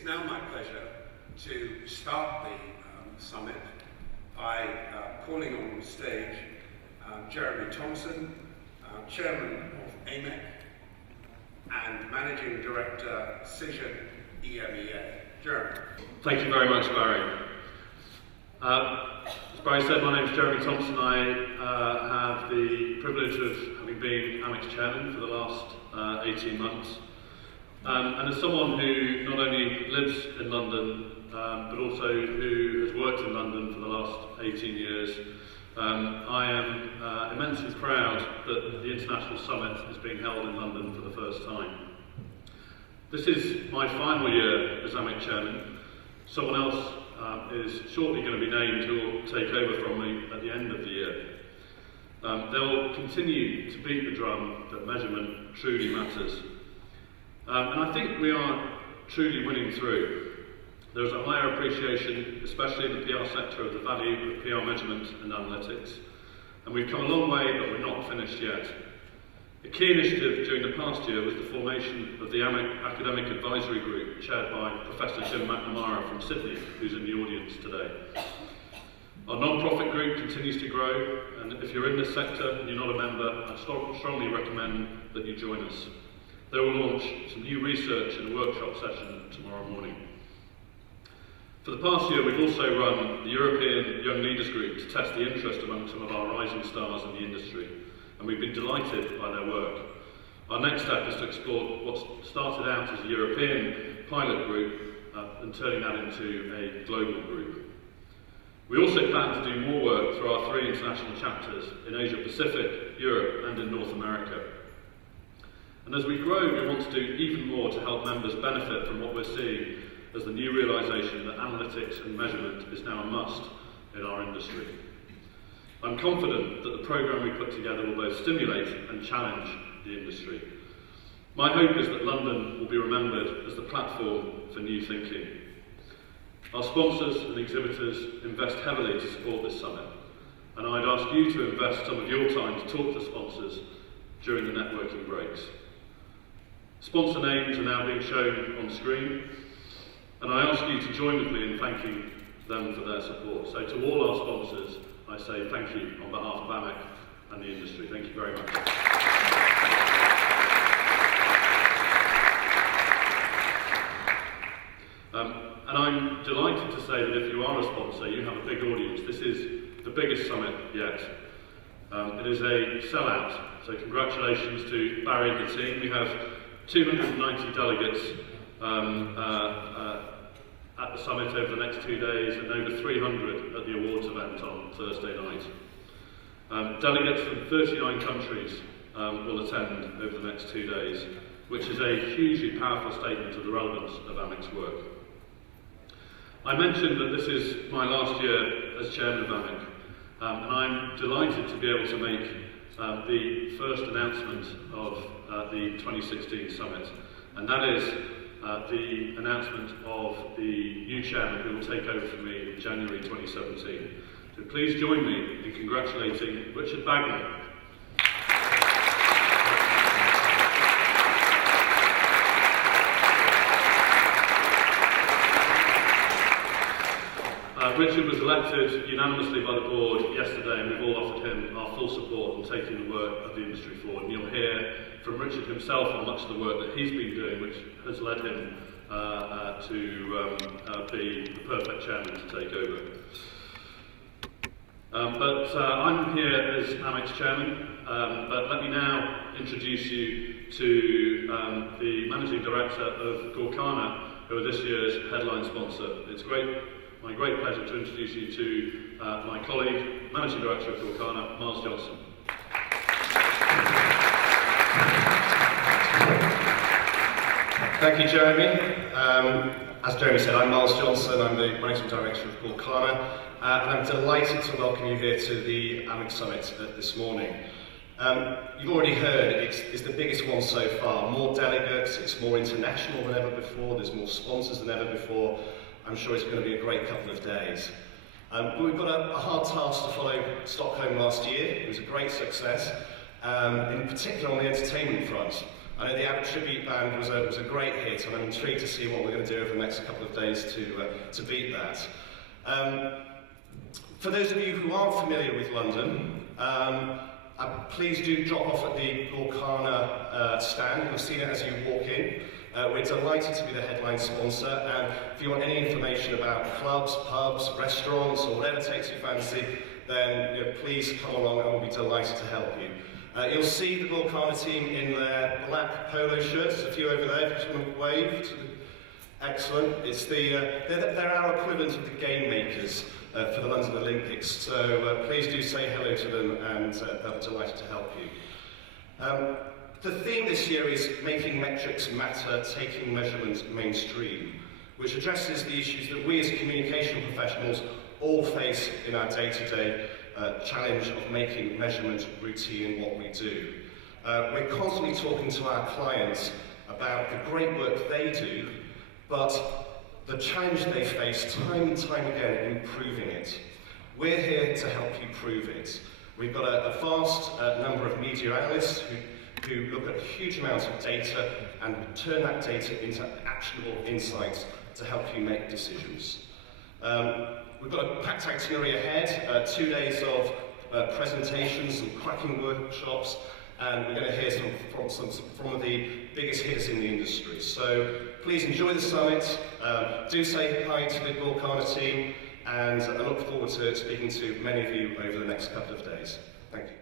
It's now my pleasure to start the summit by calling on the stage Jeremy Thompson, Chairman of AMEC and Managing Director, CISION EMEA. Jeremy. Thank you very much, Barry. As Barry said, my name is Jeremy Thompson. I have the privilege of having been AMEC's chairman for the last 18 months. And as someone who not only lives in London, but also who has worked in London for the last 18 years, I am immensely proud that the International Summit is being held in London for the first time. This is my final year as AMEC chairman. Someone else is shortly going to be named who will take over from me at the end of the year. They'll continue to beat the drum that measurement truly matters. And I think we are truly winning through. There is a higher appreciation, especially in the PR sector, of the value of PR measurement and analytics. And we've come a long way, but we're not finished yet. A key initiative during the past year was the formation of the AMEC Academic Advisory Group, chaired by Professor Jim McNamara from Sydney, who's in the audience today. Our non-profit group continues to grow, and if you're in this sector and you're not a member, I strongly recommend that you join us. They will launch some new research and a workshop session tomorrow morning. For the past year, we've also run the European Young Leaders Group to test the interest among some of our rising stars in the industry, and we've been delighted by their work. Our next step is to explore what started out as a European pilot group and turning that into a global group. We also plan to do more work through our 3 international chapters in Asia Pacific, Europe and in North America. And as we grow, we want to do even more to help members benefit from what we're seeing as the new realisation that analytics and measurement is now a must in our industry. I'm confident that the programme we put together will both stimulate and challenge the industry. My hope is that London will be remembered as the platform for new thinking. Our sponsors and exhibitors invest heavily to support this summit, and I'd ask you to invest some of your time to talk to sponsors during the networking breaks. Sponsor names are now being shown on screen, and I ask you to join with me in thanking them for their support. So to all our sponsors, I say thank you on behalf of AMEC and the industry. Thank you very much. And I'm delighted to say that if you are a sponsor, you have a big audience. This is the biggest summit yet. It is a sellout, so congratulations to Barry and the team. We have 290 delegates at the summit over the next 2 days, and over 300 at the awards event on Thursday night. Delegates from 39 countries will attend over the next 2 days, which is a hugely powerful statement of the relevance of AMEC's work. I mentioned that this is my last year as chairman of AMEC, and I'm delighted to be able to make the first announcement of the 2016 summit, and that is the announcement of the new chairman who will take over from me in January 2017. So please join me in congratulating Richard Bagnall. Richard was elected unanimously by the board yesterday, and we've all offered him our full support in taking the work of the industry forward. And you'll hear from Richard himself on much of the work that he's been doing, which has led him to be the perfect chairman to take over. I'm here as AMEC's chairman, but let me now introduce you to the managing director of Gorkana, who are this year's headline sponsor. It's my great pleasure to introduce you to my colleague, managing director of Gorkana, Miles Johnson. Thank you, Jeremy. As Jeremy said, I'm Miles Johnson. I'm the managing director of Gorkana, and I'm delighted to welcome you here to the AMEC Summit this morning. You've already heard it's the biggest one so far. More delegates, it's more international than ever before. There's more sponsors than ever before. I'm sure it's going to be a great couple of days. But we've got a hard task to follow Stockholm last year. It was a great success, in particular on the entertainment front. I know the Abbott Tribute Band was a great hit, and I'm intrigued to see what we're going to do over the next couple of days to beat that. For those of you who aren't familiar with London, please do drop off at the Gorkana stand. You'll see it as you walk in. We're delighted to be the headline sponsor, and if you want any information about clubs, pubs, restaurants, or whatever takes you fancy, then please come along and we'll be delighted to help you. You'll see the Gorkana team in their black polo shirts, a few over there, if you want to wave. Excellent. It's they're our equivalent of the game makers for the London Olympics, so please do say hello to them, and they'll be delighted to help you. The theme this year is Making Metrics Matter, Taking Measurement Mainstream, which addresses the issues that we as communication professionals all face in our day-to-day challenge of making measurement routine in what we do. We're constantly talking to our clients about the great work they do, but the challenge they face time and time again in improving it. We're here to help you prove it. We've got a vast number of media analysts who look at huge amounts of data and turn that data into actionable insights to help you make decisions. We've got a packed itinerary ahead, 2 days of presentations and cracking workshops, and we're going to hear from some of the biggest hitters in the industry. So please enjoy the summit, do say hi to the Gorkana team, and I look forward to speaking to many of you over the next couple of days. Thank you.